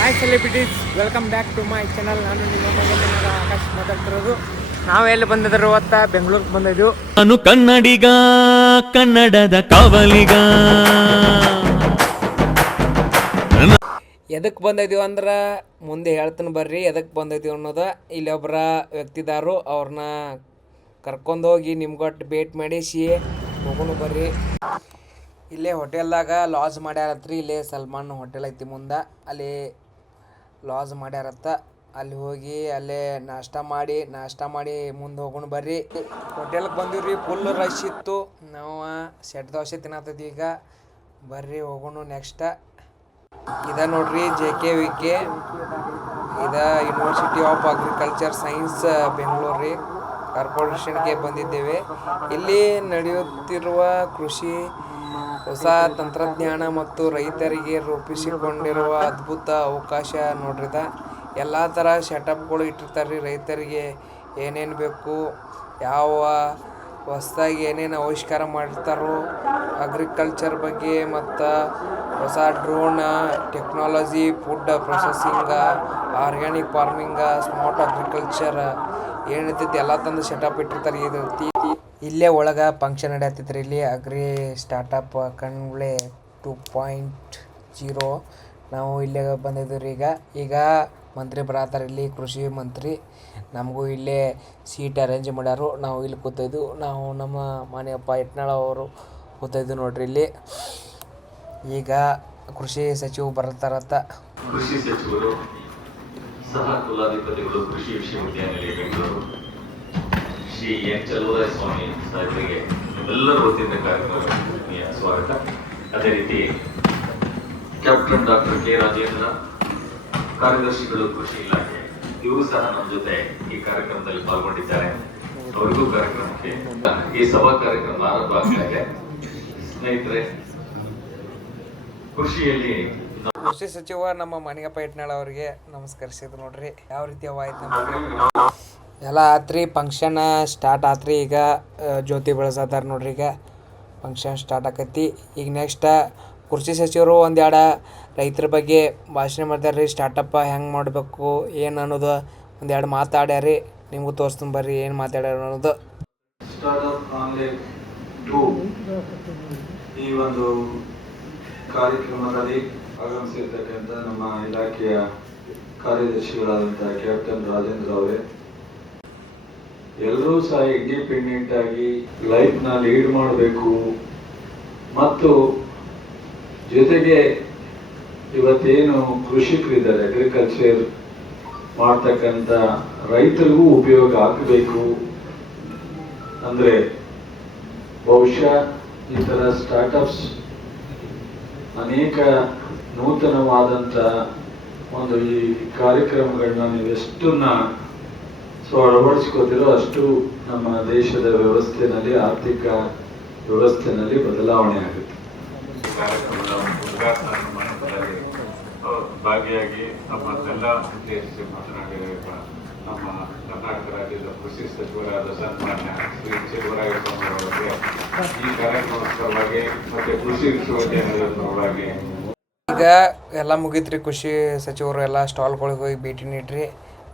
Hi celebrities, welcome back to my channel. ನಾನು ನಿಮ್ಮ ಮಗನ ಆಕಾಶ್ ಮಾತಾಡ್ತಿರೋದು. ನಾವು ಎಲ್ಲಿ ಬಂದಿದ್ರು ಇವತ್ತ ಬೆಂಗಳೂರಿಗೆ ಬಂದಿದ್ದು. ನಾನು ಕನ್ನಡಿಗ, ಕನ್ನಡದ ಕಾವಲಿಗ. ಎದಕ್ಕೆ ಬಂದಿದ್ದೀವಿ ಅಂದ್ರೆ ಮುಂದೆ ಹೇಳ್ತೀನಿ ಬರ್ರಿ ಎದಕ್ಕೆ ಬಂದಿದ್ದೀವಿ ಅನ್ನೋದು. ಇಲ್ಲಿ ಒಬ್ಬರ ವ್ಯಕ್ತಿದಾರು, ಅವ್ರನ್ನ ಕರ್ಕೊಂಡೋಗಿ ನಿಮ್ಗೊಟ್ಟು ಭೇಟಿ ಮಾಡಿಸಿ ಹೋಗೋಣ ಬರ್ರಿ. ಇಲ್ಲೇ ಹೋಟೆಲ್ದಾಗ ಲಾಡ್ಜ್ ಮಾಡ್ಯಾರತ್ರಿ. ಇಲ್ಲೇ ಸಲ್ಮಾನ್ ಹೋಟೆಲ್ ಐತಿ ಮುಂದೆ, ಅಲ್ಲಿ ಲಾಡ್ಜ್ ಮಾಡ್ಯಾರತ್ತ. ಅಲ್ಲಿ ಹೋಗಿ ಅಲ್ಲೇ ನಾಷ್ಟ ಮಾಡಿ ಮುಂದೆ ಹೋಗೋಣ ಬರ್ರಿ. ಹೋಟೆಲ್ಗೆ ಬಂದಿವ್ರಿ, ಫುಲ್ ರಶ್ ಇತ್ತು. ನಾವು ಸೆಟ್ ದೋಸೆ ತಿನ್ನತ್ತದ ಈಗ. ಬರ್ರಿ ಹೋಗೋಣ ನೆಕ್ಸ್ಟ್. ಇದ ನೋಡ್ರಿ JKVK, ಇದ university of agriculture science Bengaluru ರೀ. ಕಾರ್ಪೊರೇಷನ್ಗೆ ಬಂದಿದ್ದೇವೆ. ಇಲ್ಲಿ ನಡೆಯುತ್ತಿರುವ ಕೃಷಿ ಹೊಸ ತಂತ್ರಜ್ಞಾನ ಮತ್ತು ರೈತರಿಗೆ ರೂಪಿಸಿಕೊಂಡಿರುವ ಅದ್ಭುತ ಅವಕಾಶ ನೋಡ್ರಿದ. ಎಲ್ಲ ಥರ ಸೆಟಪ್ಗಳು ಇಟ್ಟಿರ್ತಾರೆ ರೀ. ರೈತರಿಗೆ ಏನೇನು ಬೇಕು, ಯಾವ ಹೊಸದಾಗಿ ಏನೇನು ಆವಿಷ್ಕಾರ ಮಾಡಿರ್ತಾರೋ ಅಗ್ರಿಕಲ್ಚರ್ ಬಗ್ಗೆ, ಮತ್ತು ಹೊಸ drone technology, food processing, organic farming, smart agriculture ಏನೈತಿ ಎಲ್ಲ ತಂದು ಸೆಟಪ್ ಇಟ್ಟಿರ್ತಾರೆ. ಇದು ಇಲ್ಲೇ ಒಳಗೆ ಫಂಕ್ಷನ್ ನಡೆಯತ್ತೈತ್ರಿ. ಇಲ್ಲಿ ಅಗ್ರಿ ಸ್ಟಾರ್ಟಪ್ ಕಣ್ಗುಳೆ 2.0 ನಾವು ಇಲ್ಲೇ ಬಂದಿದ್ದೀವಿ ರೀ. ಈಗ ಮಂತ್ರಿ ಬರತ್ತಾರೆ, ಇಲ್ಲಿ ಕೃಷಿ ಮಂತ್ರಿ. ನಮಗೂ ಇಲ್ಲೇ ಸೀಟ್ ಅರೇಂಜ್ ಮಾಡ್ಯಾರು. ನಾವು ಇಲ್ಲಿ ಕೂತಿದ್ದು, ನಾವು ನಮ್ಮ ಮನೆಯಪ್ಪ ಯತ್ನಾಳ್ ಅವರು ಕೂತಿದ್ದು ನೋಡ್ರಿ ಇಲ್ಲಿ. ಈಗ ಕೃಷಿ ಸಚಿವರು ಬರ್ತಾರತ್ತ. ಕೃಷಿ ಸಚಿವರು ಸಹ ಕುಲಾಧಿಪತಿಗಳು ಕೃಷಿ ವಿಶ್ವವಿದ್ಯಾನಿಲಯ ಬೆಂಗಳೂರು ಶ್ರೀ ಎನ್ ಚಲುವರಾಯಸ್ವಾಮಿ ಸಾಹೇಬರಿಗೆ ನಿಮ್ಮೆಲ್ಲರ ವತಿಯಿಂದ ಕಾರ್ಯಕ್ರಮಕ್ಕೆ ಸ್ವಾಗತ. ಅದೇ ರೀತಿ ಕ್ಯಾಪ್ಟನ್ ಡಾಕ್ಟರ್ ಕೆ ರಾಜೇಂದ್ರ, ಕಾರ್ಯದರ್ಶಿಗಳು ಕೃಷಿ ಇಲಾಖೆ, ಇವರು ಸಹ ನಮ್ಮ ಜೊತೆ ಈ ಕಾರ್ಯಕ್ರಮದಲ್ಲಿ ಪಾಲ್ಗೊಂಡಿದ್ದಾರೆ. ಅವರಿಗೂ ಕಾರ್ಯಕ್ರಮಕ್ಕೆ ಈ ಸಭಾ ಕಾರ್ಯಕ್ರಮ ಆರಂಭ ಆಗ್ತಾ ಇದೆ. ಸ್ನೇಹಿತರೆ, ಕೃಷಿಯಲ್ಲಿ ಕೃಷಿ ಸಚಿವ ನಮ್ಮ ಮಣಿಯಪ್ಪ ಯತ್ನಾಳ್ ಅವರಿಗೆ ನಮಸ್ಕರಿಸಿದ್ರು ನೋಡ್ರಿ. ಯಾವ ರೀತಿ ಆಯ್ತು ಎಲ್ಲ ಆತ್ರಿ. ಫಂಕ್ಷನ್ ಸ್ಟಾರ್ಟ್ ಆತ್ರಿ. ಈಗ ಜ್ಯೋತಿ ಬೆಳೆಸತ್ತಾರ ನೋಡ್ರಿ. ಈಗ ಫಂಕ್ಷನ್ ಸ್ಟಾರ್ಟ್ ಆಕೈತಿ. ಈಗ ನೆಕ್ಸ್ಟ್ ಕೃಷಿ ಸಚಿವರು ಒಂದೆರಡು ರೈತರ ಬಗ್ಗೆ ಭಾಷಣ ಮಾಡ್ತಾರೆ. ಸ್ಟಾರ್ಟಪ್ ಹೆಂಗೆ ಮಾಡಬೇಕು ಏನು ಅನ್ನೋದು ಒಂದೆರಡು ಮಾತಾಡ್ಯಾರಿ. ನಿಮಗೂ ತೋರಿಸ್ತೀನಿ ಬರ್ರಿ ಏನು ಮಾತಾಡ್ಯಾರ ಅನ್ನೋದು. ಸ್ಟಾರ್ಟ್ಅಪ್ ಆನ್ಲೈನ್ 2 ಈ ಒಂದು ಕಾರ್ಯಕ್ರಮದಲ್ಲಿ ಆಗಮಿಸಿರ್ತಕ್ಕಂಥ ನಮ್ಮ ಇಲಾಖೆಯ ಕಾರ್ಯದರ್ಶಿಗಳಾದಂಥ ಕ್ಯಾಪ್ಟನ್ ರಾಜೇಂದ್ರ ಅವರೇ, ಎಲ್ಲರೂ ಸಹ ಇಂಡಿಪೆಂಡೆಂಟ್ ಆಗಿ ಲೈಫ್ನ ಲೀಡ್ ಮಾಡಬೇಕು ಮತ್ತು ಜೊತೆಗೆ ಇವತ್ತೇನು ಕೃಷಿಕರಿದ್ದಾರೆ, ಅಗ್ರಿಕಲ್ಚರ್ ಮಾಡ್ತಕ್ಕಂಥ ರೈತರಿಗೂ ಉಪಯೋಗ ಆಗಬೇಕು ಅಂದರೆ ಬಹುಶಃ ಈ ಥರ ಸ್ಟಾರ್ಟಪ್ಸ್ ಅನೇಕ ನೂತನವಾದಂಥ ಒಂದು ಈ ಕಾರ್ಯಕ್ರಮಗಳನ್ನ ನೀವೆಷ್ಟನ್ನ ಅಳವಡಿಸ್ಕೋತಿರೋ ಅಷ್ಟು ನಮ್ಮ ದೇಶದ ವ್ಯವಸ್ಥೆನಲ್ಲಿ, ಆರ್ಥಿಕ ವ್ಯವಸ್ಥೆನಲ್ಲಿ ಬದಲಾವಣೆ ಆಗುತ್ತೆ. ಕಾರ್ಯಕ್ರಮದ ಉದ್ಘಾಟನಾ ಸಮಾರಂಭದಲ್ಲಿ ಭಾಗಿಯಾಗಿ ನಮ್ಮನ್ನೆಲ್ಲ ಉದ್ದೇಶಿಸಿ ಮಾತನಾಡಿರುವ ನಮ್ಮ ಕರ್ನಾಟಕ ರಾಜ್ಯದ ಕೃಷಿ ಸಚಿವರಾದ ಸನ್ಮಾನ್ಯ ಶ್ರೀ ಚಲುವರಾಯಸ್ವಾಮಿ ಅವರಿಗೆ ಈ ಕಾರ್ಯಕ್ರಮವಾಗಿ ಮತ್ತೆ ಕೃಷಿ ವಿಶ್ವವಿದ್ಯಾನಿಲಯದ ಪರವಾಗಿ ಈಗ ಎಲ್ಲ ಮುಗಿತ್ರಿ. ಕೃಷಿ ಸಚಿವರು ಎಲ್ಲ ಸ್ಟಾಲ್ಗಳಿಗೆ ಹೋಗಿ ಭೇಟಿ ನೀಡ್ರಿ.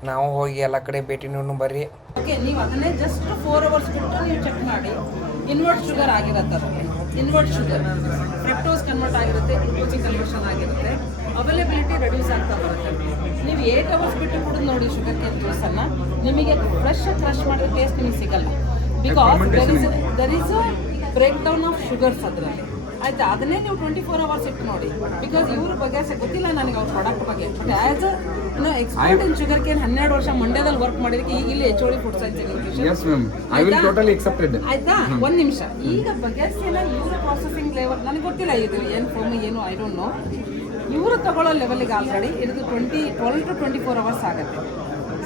ನಾವು ಹೋಗಿ ಎಲ್ಲ ಕಡೆ ಭೇಟಿ ನೀಡೋಣ ಬರ್ರಿ. ಓಕೆ, ನೀವು ಅದನ್ನೇ ಜಸ್ಟ್ 4 hours ಬಿಟ್ಟು ನೀವು ಚೆಕ್ ಮಾಡಿ. ಇನ್ವರ್ಟ್ ಶುಗರ್ ಆಗಿರುತ್ತೆ, ಇನ್ವರ್ಟ್ ಶುಗರ್ ಫ್ರಕ್ಟೋಸ್ ಕನ್ವರ್ಟ್ ಆಗಿರುತ್ತೆ, ಗ್ಲೂಕೋಸ್ ಕನ್ವರ್ಷನ್ ಆಗಿರುತ್ತೆ, ಅವೈಲೇಬಿಲಿಟಿ ರೆಡ್ಯೂಸ್ ಆಗ್ತಾ ಬರುತ್ತೆ. ನೀವು 8 hours ಬಿಟ್ಟು ಕೂಡ ನೋಡಿ ಶುಗರ್ ಕೇನ್ ಜ್ಯೂಸನ್ನು, ನಿಮಗೆ ಫ್ರೆಶ್ ಕ್ರಶ್ ಮಾಡಿದ್ರೆ ಟೇಸ್ಟ್ ನಿಮಗೆ ಸಿಗಲ್ಲ. Because there is a break down of sugars ಅದರಲ್ಲಿ. ಆಯ್ತಾ, ಅದನ್ನೇ ನೀವು 24 hours ಇಟ್ಟು ನೋಡಿ. ಬಿಕಾಸ್ ಇವ್ರ ಬಗ್ಗೆ ಗೊತ್ತಿಲ್ಲ ನನಗೆ ಅವ್ರ ಪ್ರಾಡಕ್ಟ್ ಬಗ್ಗೆ. But as a expert in sugar cane 12 ವರ್ಷ ಮಂಡ್ಯದಲ್ಲಿ ವರ್ಕ್ ಮಾಡಿದಕ್ಕೆ ಈಗ ಇಲ್ಲಿ HOD ಫುಡ್ ಸೈನ್ಸ್ ಆಯ್ತಾ. ಒಂದು ನಿಮಿಷ, ಈಗ ಬಗೆಹರಿಸಿಲ್ಲ ಇವ್ರ ಪ್ರೊಸೆಸಿಂಗ್ ಲೆವೆಲ್ ನನಗೆ ಗೊತ್ತಿಲ್ಲ. ಇದು ಏನು ಫೋಮ್ ಏನು ಐ ಡೋಂಟ್ ನೋ. ಇವರು ತಗೊಳ್ಳೋ ಲೆವೆಲ್ಗೆ ಆಲ್ರೆಡಿ ಇದು 12 to 24 hours ಆಗುತ್ತೆ.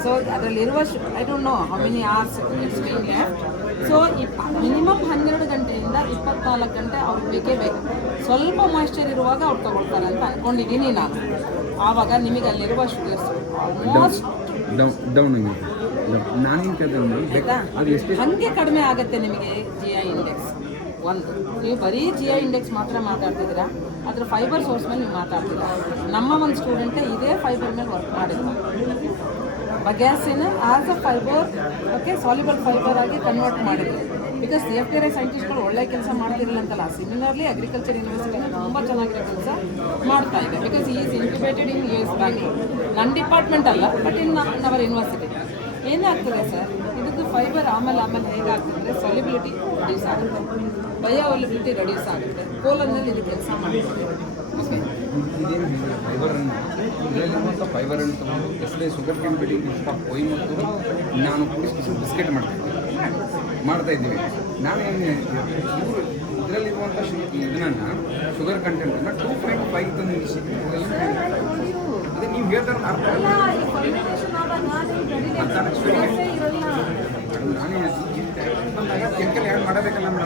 ಸೊ ಅದರಲ್ಲಿರುವ I don't know how many hours it's being left. So minimum 12 ಗಂಟೆಯಿಂದ 24 ಗಂಟೆ ಅವ್ರಿಗೆ ಬೇಕೇ ಬೇಕು. ಸ್ವಲ್ಪ ಮಾಯಿಶ್ಚರ್ ಇರುವಾಗ ಅವ್ರು ತೊಗೊಳ್ತಾರೆ ಅಂತ ಅಂದ್ಕೊಂಡಿದ್ದೀನಿ ನಾನು. ಆವಾಗ ನಿಮಗೆ ಅಲ್ಲಿರುವ ಶುಗರ್ಸ್ ಆಲ್ಮೋಸ್ಟ್ ಹಾಗೆ ಕಡಿಮೆ ಆಗುತ್ತೆ ನಿಮಗೆ GI ಇಂಡೆಕ್ಸ್. ಒಂದು ನೀವು ಬರೀ GI ಇಂಡೆಕ್ಸ್ ಮಾತ್ರ ಮಾತಾಡ್ತಿದ್ದೀರಾ. ಅದ್ರ ಫೈಬರ್ ಸೋರ್ಸ್ ಮೇಲೆ ನೀವು ಮಾತಾಡ್ತೀರ. ನಮ್ಮ ಒಂದು ಸ್ಟೂಡೆಂಟೇ ಇದೇ ಫೈಬರ್ ಮೇಲೆ ವರ್ಕ್ ಮಾಡಿದ್ರು. ಬಗ್ಯಾಸಿನ as a fibre, okay, soluble fibre ಆಗಿ ಕನ್ವರ್ಟ್ ಮಾಡಿದ್ರು. ಬಿಕಾಸ್ CFTRI ಸೈಂಟಿಸ್ಟ್ಗಳು ಒಳ್ಳೆ ಕೆಲಸ ಮಾಡ್ತಿರಲಿಲ್ಲ ಅಂತಲ್ಲ, ಸಿಮಿಲರ್ಲಿ ಅಗ್ರಿಕಲ್ಚರ್ ಯೂನಿವರ್ಸಿಟಿನ ತುಂಬ ಚೆನ್ನಾಗಿರೋ ಕೆಲಸ ಮಾಡ್ತಾ ಇದೆ. Because is incubated in US Bangalore. ನನ್ನ ಡಿಪಾರ್ಟ್ಮೆಂಟ್ ಅಲ್ಲ, ಬಟ್ ಇನ್ ಅವರ್ ಯೂನಿವರ್ಸಿಟಿ. ಏನಾಗ್ತದೆ ಸರ್, ಇದಕ್ಕೆ ಫೈಬರ್ ಆಮೇಲೆ ಹೇಗಾಗ್ತದೆ, ಸಾಲ್ಯುಬಿಲಿಟಿ ರೆಡ್ಯೂಸ್ ಆಗುತ್ತೆ, ಬಯೋಅವೈಲಬಿಲಿಟಿ ರೆಡ್ಯೂಸ್ ಆಗುತ್ತೆ. ಕೋಲನ್ನಲ್ಲಿ ಇದು ಕೆಲಸ ಮಾಡ್ತೀವಿ. ಇದೇನು ಫೈಬರನ್ನು ಇದರಲ್ಲಿರುವಂಥ ಫೈಬರನ್ನು ತಗೊಂಡು ಎಸ್ಲೆ ಶುಗರ್ ಕ್ಯಾನ್ ಬಿಲ್ಡಿಂಗ್ ಕೊಯ್ಮತ್ತೂರು ನಾನು ಕೂಡಿಸ್ಬಿಟ್ಟು ಬಿಸ್ಕೆಟ್ ಮಾಡ್ತಾ ಇದ್ದೀವಿ. ನಾನು ಇವರು ಇದರಲ್ಲಿರುವಂಥ ಇದನ್ನು ಶುಗರ್ ಕಂಟೆಂಟನ್ನು 2.5 ತಂದು ಅದೇ ನೀವು ಹೇಳ್ತಾರೆ ಅರ್ಥ ನಾನು ಬಂದಾಗ ಕೆಮಿಕಲ್ ಆ್ಯಡ್ ಮಾಡಬೇಕಲ್ಲ ಮೇಡಮ್.